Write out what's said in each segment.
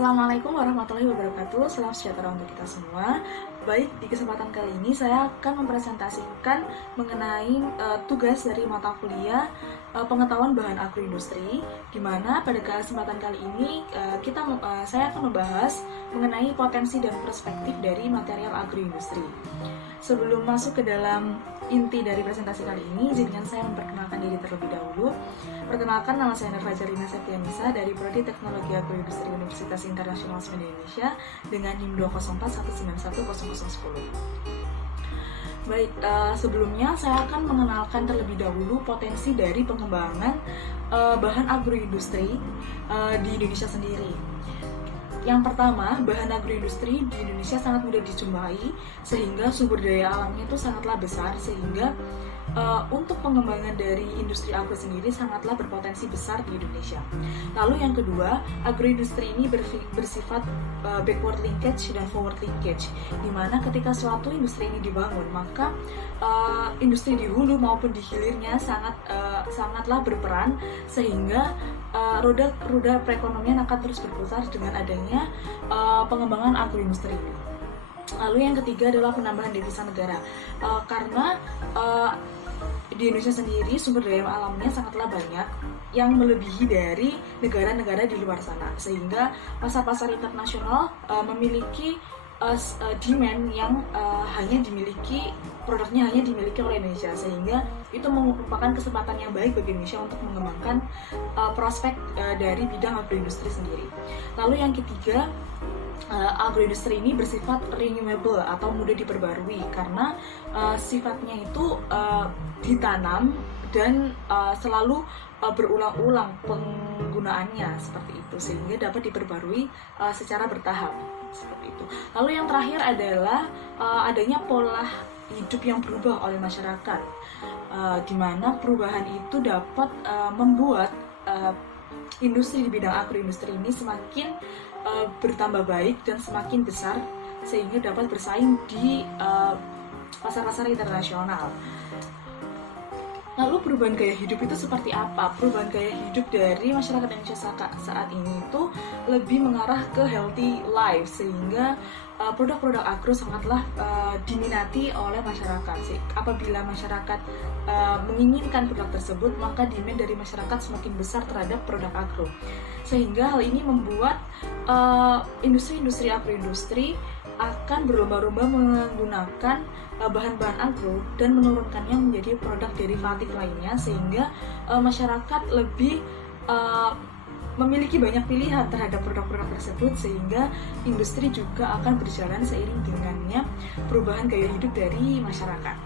Assalamualaikum warahmatullahi wabarakatuh. Salam sejahtera untuk kita semua. Baik, di kesempatan kali ini saya akan mempresentasikan mengenai tugas dari mata kuliah pengetahuan bahan agroindustri, di mana pada kesempatan kali ini saya akan membahas mengenai potensi dan perspektif dari material agroindustri. Sebelum masuk ke dalam inti dari presentasi kali ini, izinkan saya memperkenalkan diri terlebih dahulu. Perkenalkan, nama saya Nerfajarina Septianisa dari Prodi Teknologi Agroindustri Universitas Internasional Semen Indonesia dengan NIM 204191010. Baik, sebelumnya saya akan mengenalkan terlebih dahulu potensi dari pengembangan bahan agroindustri di Indonesia sendiri. Yang pertama, bahan agroindustri di Indonesia sangat mudah dijumpai sehingga sumber daya alamnya itu sangatlah besar, sehingga untuk pengembangan dari industri agro sendiri sangatlah berpotensi besar di Indonesia. Lalu yang kedua, agroindustri ini bersifat backward linkage dan forward linkage, di mana ketika suatu industri ini dibangun, maka industri di hulu maupun di hilirnya sangatlah berperan, sehingga roda perekonomian akan terus berputar dengan adanya pengembangan agroindustri ini. Lalu yang ketiga adalah penambahan devisa negara, karena di Indonesia sendiri sumber daya alamnya sangatlah banyak yang melebihi dari negara-negara di luar sana, sehingga pasar-pasar internasional memiliki demand yang produknya hanya dimiliki oleh Indonesia, sehingga itu merupakan kesempatan yang baik bagi Indonesia untuk mengembangkan prospek dari bidang agroindustri sendiri. Lalu yang ketiga, agroindustri ini bersifat renewable atau mudah diperbarui karena sifatnya itu ditanam dan selalu berulang-ulang penggunaannya seperti itu, sehingga dapat diperbarui secara bertahap seperti itu. Lalu yang terakhir adalah adanya pola hidup yang berubah oleh masyarakat, di mana perubahan itu dapat membuat industri di bidang agroindustri ini semakin bertambah baik dan semakin besar, sehingga dapat bersaing di pasar-pasar internasional. Lalu perubahan gaya hidup itu seperti apa? Perubahan gaya hidup dari masyarakat Indonesia saat ini itu lebih mengarah ke healthy life, sehingga produk-produk agro sangatlah diminati oleh masyarakat. Apabila masyarakat menginginkan produk tersebut, maka demand dari masyarakat semakin besar terhadap produk agro, sehingga hal ini membuat industri-industri agroindustri akan berlomba-lomba menggunakan bahan-bahan agro dan menurunkannya menjadi produk derivatif lainnya, sehingga masyarakat lebih memiliki banyak pilihan terhadap produk-produk tersebut, sehingga industri juga akan berjalan seiring dengannya perubahan gaya hidup dari masyarakat.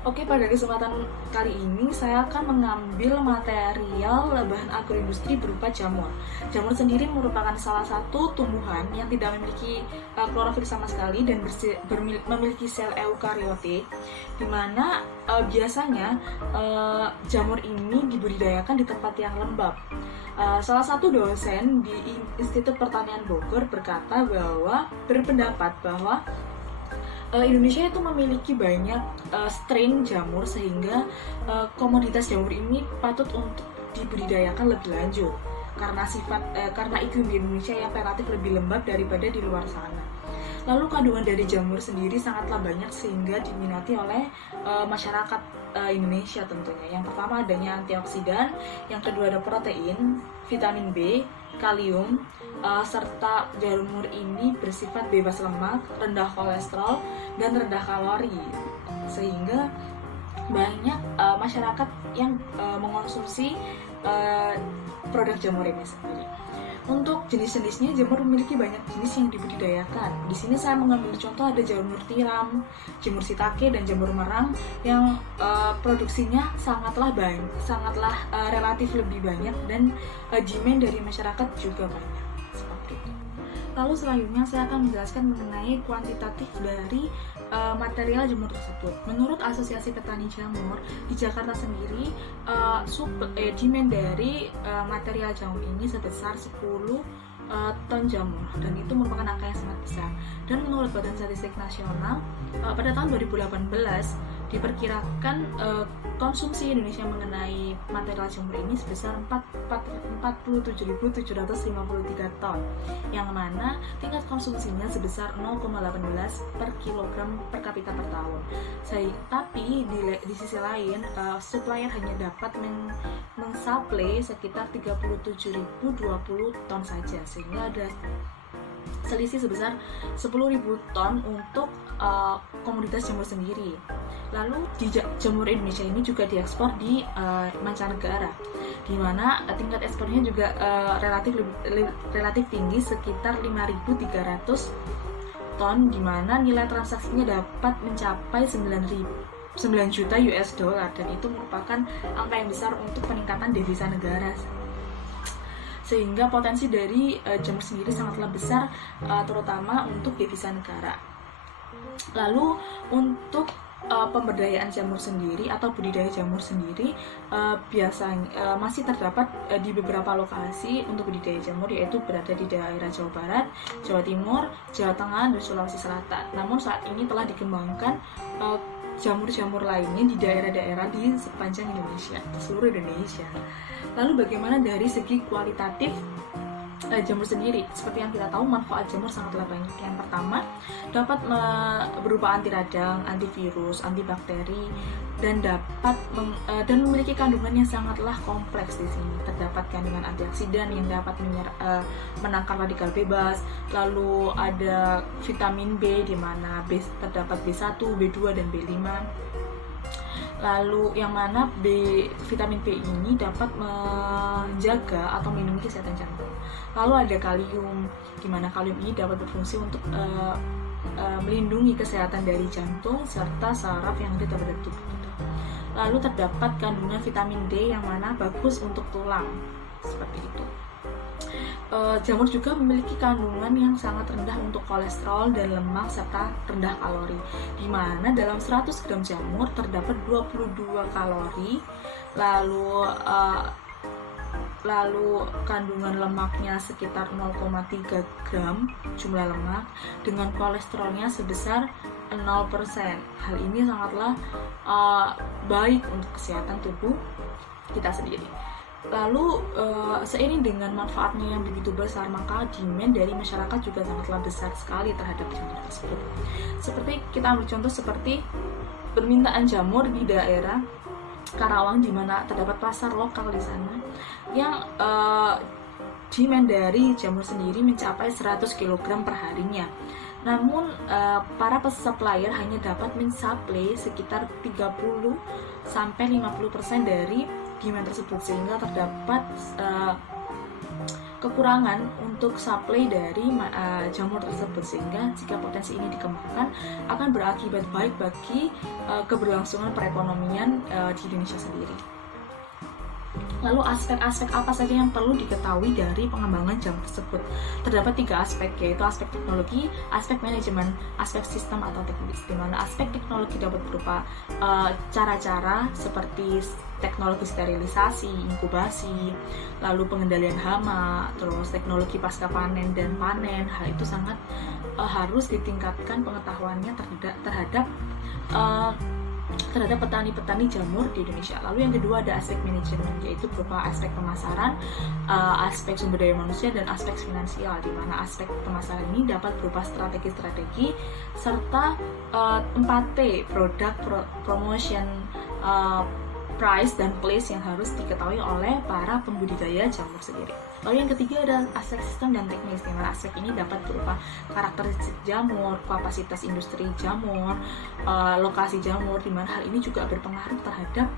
Oke, pada kesempatan kali ini saya akan mengambil material bahan agroindustri berupa jamur. Jamur sendiri merupakan salah satu tumbuhan yang tidak memiliki klorofil sama sekali dan memiliki sel eukariotik, di mana biasanya jamur ini dibudidayakan di tempat yang lembab. Salah satu dosen di Institut Pertanian Bogor berpendapat bahwa Indonesia itu memiliki banyak strain jamur, sehingga komoditas jamur ini patut untuk dibudidayakan lebih lanjut karena iklim di Indonesia yang relatif lebih lembab daripada di luar sana. Lalu kandungan dari jamur sendiri sangatlah banyak sehingga diminati oleh masyarakat Indonesia tentunya. Yang pertama adanya antioksidan, yang kedua ada protein, vitamin B, kalium, serta jamur ini bersifat bebas lemak, rendah kolesterol, dan rendah kalori, sehingga banyak masyarakat yang mengonsumsi produk jamur ini sendiri. Untuk jenis-jenisnya, jamur memiliki banyak jenis yang dibudidayakan. Di sini saya mengambil contoh ada jamur tiram, jamur shiitake, dan jamur merang yang produksinya sangatlah relatif lebih banyak dan demand dari masyarakat juga banyak. Seperti itu. Lalu selanjutnya saya akan menjelaskan mengenai kuantitatif dari material jamur tersebut. Menurut Asosiasi Petani Jamur di Jakarta sendiri, demand dari material jamur ini sebesar 10 ton jamur, dan itu merupakan angka yang sangat besar. Dan menurut Badan Statistik Nasional, pada tahun 2018 Diperkirakan konsumsi Indonesia mengenai material jamur ini sebesar 47.753 ton, yang mana tingkat konsumsinya sebesar 0,18 per kilogram per kapita per tahun. Tapi di sisi lain, supplier hanya dapat mensuplai sekitar 37.020 ton saja, sehingga ada selisih sebesar 10.000 ton untuk komoditas jamur sendiri. Lalu jamur Indonesia ini juga diekspor di mancanegara, di mana tingkat ekspornya juga relatif tinggi, sekitar 5.300 ton, di mana nilai transaksinya dapat mencapai 9 juta US dollar, dan itu merupakan angka yang besar untuk peningkatan devisa negara. Sehingga potensi dari jamur sendiri sangatlah besar, terutama untuk devisa negara. Lalu untuk pemberdayaan jamur sendiri atau budidaya jamur sendiri biasanya masih terdapat di beberapa lokasi untuk budidaya jamur, yaitu berada di daerah Jawa Barat, Jawa Timur, Jawa Tengah, dan Sulawesi Selatan. Namun saat ini telah dikembangkan jamur-jamur lainnya di daerah-daerah di sepanjang Indonesia, di seluruh Indonesia. Lalu bagaimana dari segi kualitatif jamur sendiri? Seperti yang kita tahu, manfaat jamur sangatlah banyak. Yang pertama, dapat berupa anti radang, antivirus, antibakteri, dan dan memiliki kandungan yang sangatlah kompleks di sini. Terdapat kandungan antioksidan yang dapat menangkal radikal bebas. Lalu ada vitamin B, di mana terdapat B1, B2, dan B5. Lalu yang mana vitamin B ini dapat menjaga atau melindungi kesehatan jantung. Lalu ada kalium, di mana kalium ini dapat berfungsi untuk melindungi kesehatan dari jantung serta saraf yang ada pada tubuh kita. Lalu terdapat kandungan vitamin D yang mana bagus untuk tulang, seperti itu. Jamur juga memiliki kandungan yang sangat rendah untuk kolesterol dan lemak serta rendah kalori, di mana dalam 100 gram jamur terdapat 22 kalori. Lalu kandungan lemaknya sekitar 0,3 gram jumlah lemak, dengan kolesterolnya sebesar 0%. Hal ini sangatlah baik untuk kesehatan tubuh kita sendiri. Lalu seiring dengan manfaatnya yang begitu besar, maka demand dari masyarakat juga sangatlah besar sekali terhadap jamur tersebut. Seperti kita ambil contoh seperti permintaan jamur di daerah Karawang, di mana terdapat pasar lokal di sana yang demand dari jamur sendiri mencapai 100 kg per harinya. Namun para supplier hanya dapat mensuplai sekitar 30-50% dari demand tersebut, sehingga terdapat kekurangan untuk supply dari jamur tersebut, sehingga jika potensi ini dikembangkan akan berakibat baik bagi keberlangsungan perekonomian di Indonesia sendiri. Lalu aspek-aspek apa saja yang perlu diketahui dari pengembangan jamur tersebut? Terdapat 3 aspek, yaitu aspek teknologi, aspek manajemen, aspek sistem atau teknis. Di mana aspek teknologi dapat berupa cara-cara seperti teknologi sterilisasi, inkubasi, lalu pengendalian hama, terus teknologi pasca panen dan panen. Hal itu sangat harus ditingkatkan pengetahuannya terhadap petani-petani jamur di Indonesia. Lalu yang kedua ada aspek manajemen, yaitu berupa aspek pemasaran, aspek sumber daya manusia, dan aspek finansial, di mana aspek pemasaran ini dapat berupa strategi-strategi serta 4P, product, promotion, price, dan place yang harus diketahui oleh para pembudidaya jamur sendiri. Lalu yang ketiga ada aspek sistem dan teknis, di mana aspek ini dapat berupa karakteristik jamur, kapasitas industri jamur, lokasi jamur, di mana hal ini juga berpengaruh terhadap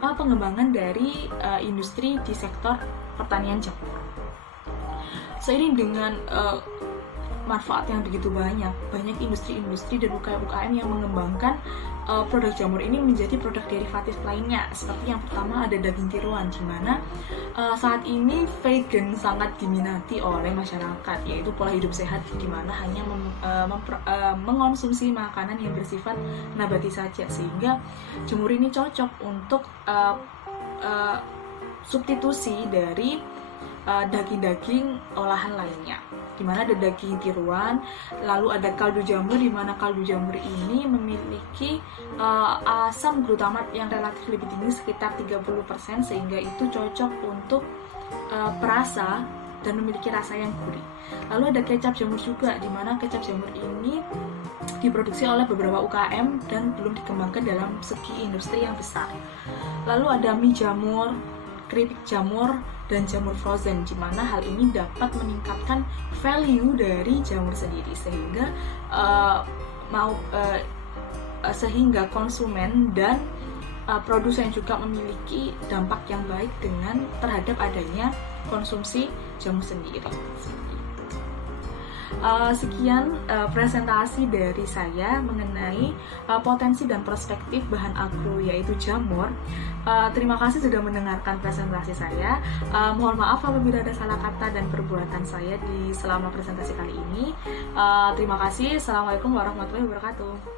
pengembangan dari industri di sektor pertanian jamur. Seiring dengan manfaat yang begitu banyak industri-industri dan UKM yang mengembangkan produk jamur ini menjadi produk derivatif lainnya. Seperti yang pertama ada daging tiruan, di mana saat ini vegan sangat diminati oleh masyarakat, yaitu pola hidup sehat di mana hanya mengonsumsi makanan yang bersifat nabati saja, sehingga jamur ini cocok untuk substitusi dari daging-daging olahan lainnya, di mana ada daging tiruan. Lalu ada kaldu jamur, di mana kaldu jamur ini memiliki asam glutamat yang relatif lebih tinggi sekitar 30%, sehingga itu cocok untuk perasa dan memiliki rasa yang gurih. Lalu ada kecap jamur juga, di mana kecap jamur ini diproduksi oleh beberapa UKM dan belum dikembangkan dalam segi industri yang besar. Lalu ada mie jamur, keripik jamur, dan jamur frozen, di mana hal ini dapat meningkatkan value dari jamur sendiri, sehingga sehingga konsumen dan produsen juga memiliki dampak yang baik dengan terhadap adanya konsumsi jamur sendiri. Sekian presentasi dari saya mengenai potensi dan perspektif bahan agro yaitu jamur. Terima kasih sudah mendengarkan presentasi saya. Mohon maaf apabila ada salah kata dan perbuatan saya selama presentasi kali ini. Terima kasih. Assalamualaikum warahmatullahi wabarakatuh.